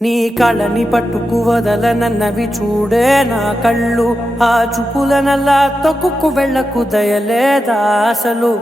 నీ కళ్ళని పట్టుకు వదలనన్నవి చూడే నా కళ్ళు, ఆ చూపులనల్లా తొక్కుకు వెళ్ళకు దయలేదా అసలు.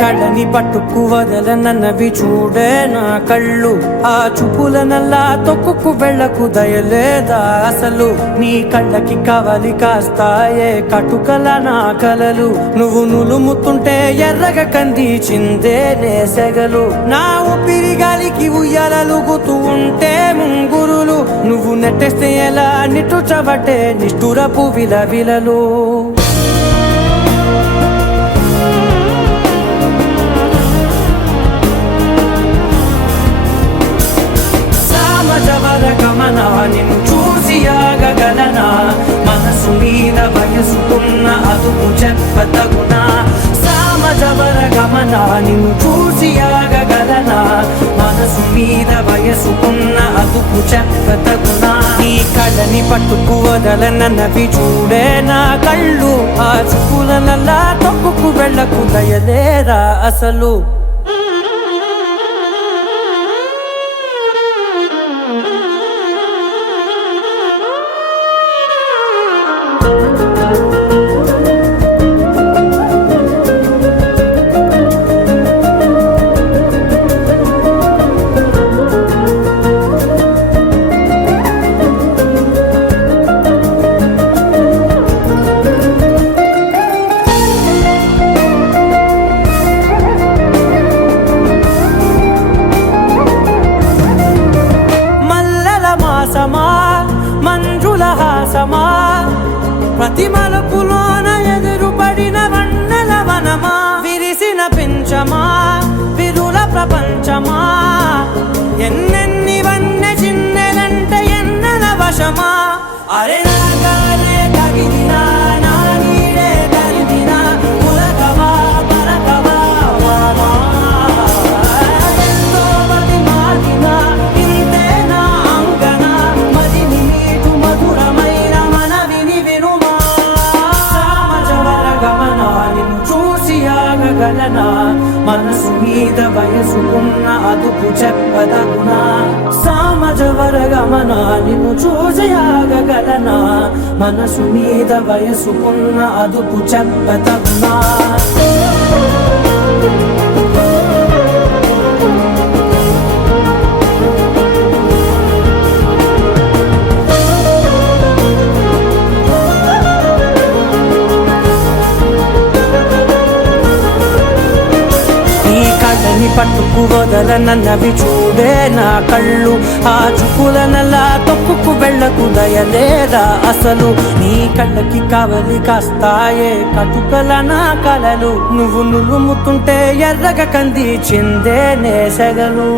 కళ్ళని పట్టుకు వదలనన్నవి చూడే నా కళ్ళు, ఆ చూపులనల్లా తొక్కుకు వెళ్ళకు దయలేదా అసలు. నీ కళ్ళకి కవలి కాస్తాయే కటుకల నా కలలు, నువ్వు నులుముతుంటే ఎర్రగ కందిచిందే నేసెగలు. నా ఊపిరి గాలికి ఉయ్యాలలుగుతూ ఉంటే ముంగురులు, నువ్వు నెట్టేస్తే ఎలా నిట్టుచబట్టే నిష్ఠురపు విలవిలలు. గమనా నిన్ను చూసి ఆగగలనా, మనసు మీద వయసుకున్న అదుపు చెప్పతగునా. సామజవర గమనా నిన్ను చూసి ఆగగలనా, మనసు మీద వయసుకున్న అదుపు చెప్పతగునా. నీ కళ్ళని పట్టుకు వదలనన్నవి చూడే నా కళ్ళు, ఆ చూపులనల్లా తొక్కుకు వెళ్ళకు దయలేరా అసలు. మంజుల హాసమా, ప్రతి మలుపులోన ఎదురుపడిన వన్నెల వనమా, విరిసిన పించమా విరుల ప్రపంచమా, ఎన్నెన్ని వన్నె చిన్నెలంటే ఎన్నెల వశమా. అరే నాగాలే తగిలినా నా నీడే తరిమినా, పులకవా పలకవా వామా, ఎంతో మతి మాటినా ఇంతే నా అంగన, మదిని నీటు మధురమైన మనవిని వినుమా. సామజవర గమనా నిన్ను చూసి ఆగగలనా, మనసు మీద వయసుకున్న అదుపు చెప్పదగునా. సామజవర గమనా నిన్ను చూసి ఆగగలనా, మనసు మీద వయసుకున్న అదుపు చెప్పదగునా. కళ్ళని పట్టుకు వదలనన్నవి చూడే నా కళ్ళు, ఆ చూపులనల్లా తొక్కుకు వెళ్ళకు దయలేదా అసలు. నీ కళ్ళకి కవలి కాస్తాయే కటుకల నా కలలు, నువ్వు నులుముతుంటే ఎర్రగ కందిచిందే నేసెగలు.